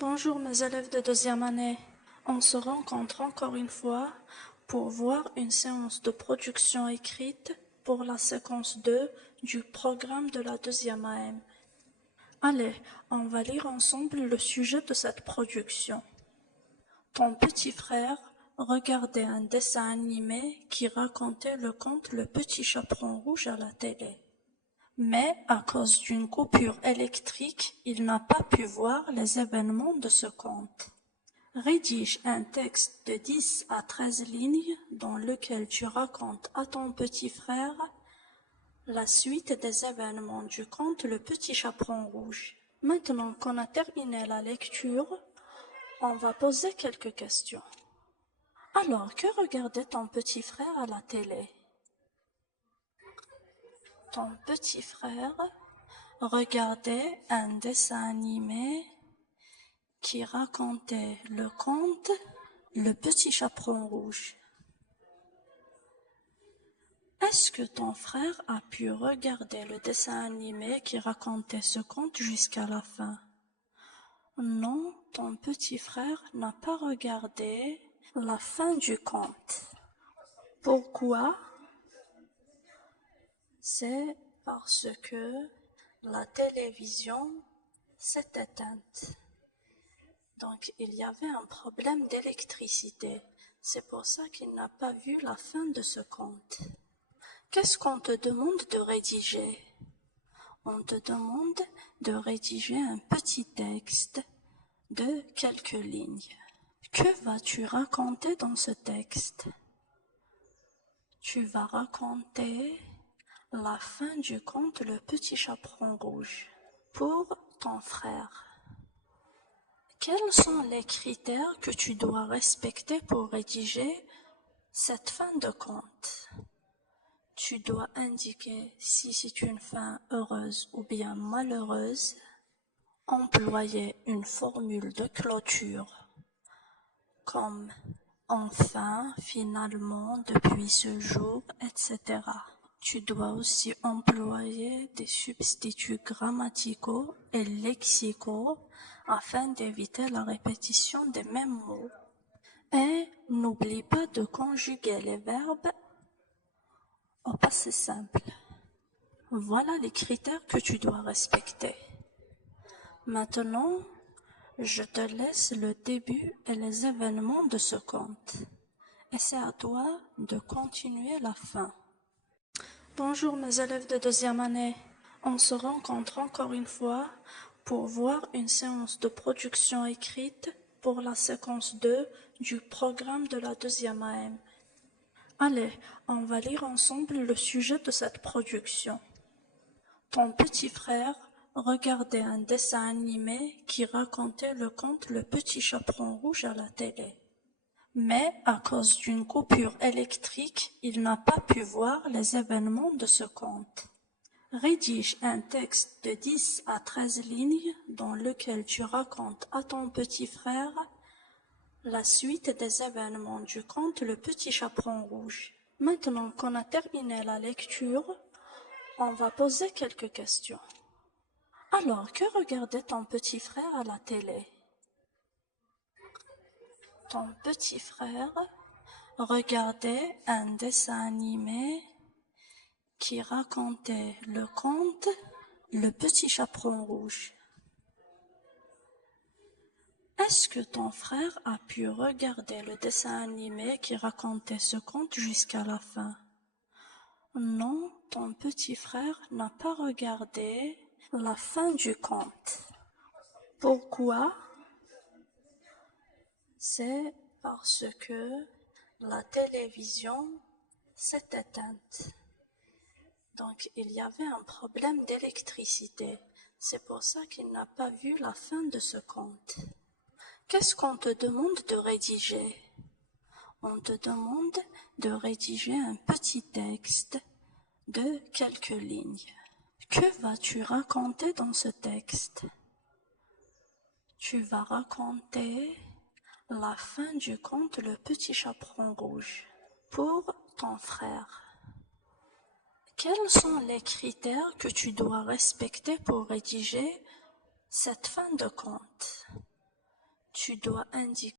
Bonjour mes élèves de deuxième année. On se rencontre encore une fois pour voir une séance de production écrite pour la séquence 2 du programme de la deuxième AM. Allez, on va lire ensemble le sujet de cette production. Ton petit frère regardait un dessin animé qui racontait le conte Le Petit Chaperon Rouge à la télé. Mais à cause d'une coupure électrique, il n'a pas pu voir les événements de ce conte. Rédige un texte de 10 à 13 lignes dans lequel tu racontes à ton petit frère la suite des événements du conte Le Petit Chaperon Rouge. Maintenant qu'on a terminé la lecture, on va poser quelques questions. Alors, que regardait ton petit frère à la télé? Ton petit frère regardait un dessin animé qui racontait le conte Le Petit Chaperon Rouge. Est-ce que ton frère a pu regarder le dessin animé qui racontait ce conte jusqu'à la fin? Non, ton petit frère n'a pas regardé la fin du conte. Pourquoi? C'est parce que la télévision s'est éteinte. Donc il y avait un problème d'électricité. C'est pour ça qu'il n'a pas vu la fin de ce conte. Qu'est-ce qu'on te demande de rédiger? On te demande de rédiger un petit texte de quelques lignes. Que vas-tu raconter dans ce texte? Tu vas raconter la fin du conte Le Petit Chaperon Rouge pour ton frère. Quels sont les critères que tu dois respecter pour rédiger cette fin de conte? Tu dois indiquer si c'est une fin heureuse ou bien malheureuse, employer une formule de clôture comme enfin, finalement, depuis ce jour, etc. Tu dois aussi employer des substituts grammaticaux et lexicaux afin d'éviter la répétition des mêmes mots. Et n'oublie pas de conjuguer les verbes au passé simple. Voilà les critères que tu dois respecter. Maintenant, je te laisse le début et les événements de ce conte. Et c'est à toi de continuer la fin. Bonjour mes élèves de deuxième année. On se rencontre encore une fois pour voir une séance de production écrite pour la séquence 2 du programme de la deuxième AM. Allez, on va lire ensemble le sujet de cette production. Ton petit frère regardait un dessin animé qui racontait le conte Le Petit Chaperon Rouge à la télé. Mais à cause d'une coupure électrique, il n'a pas pu voir les événements de ce conte. Rédige un texte de 10 à 13 lignes dans lequel tu racontes à ton petit frère la suite des événements du conte Le Petit Chaperon Rouge. Maintenant qu'on a terminé la lecture, on va poser quelques questions. Alors, que regardait ton petit frère à la télé? Ton petit frère regardait un dessin animé qui racontait le conte Le Petit Chaperon Rouge. Est-ce que ton frère a pu regarder le dessin animé qui racontait ce conte jusqu'à la fin? Non, ton petit frère n'a pas regardé la fin du conte. Pourquoi? C'est parce que la télévision s'est éteinte. Donc il y avait un problème d'électricité. C'est pour ça qu'il n'a pas vu la fin de ce conte. Qu'est-ce qu'on te demande de rédiger? On te demande de rédiger un petit texte de quelques lignes. Que vas-tu raconter dans ce texte? Tu vas raconter la fin du conte Le Petit Chaperon Rouge pour ton frère. Quels sont les critères que tu dois respecter pour rédiger cette fin de conte? tu dois indiquer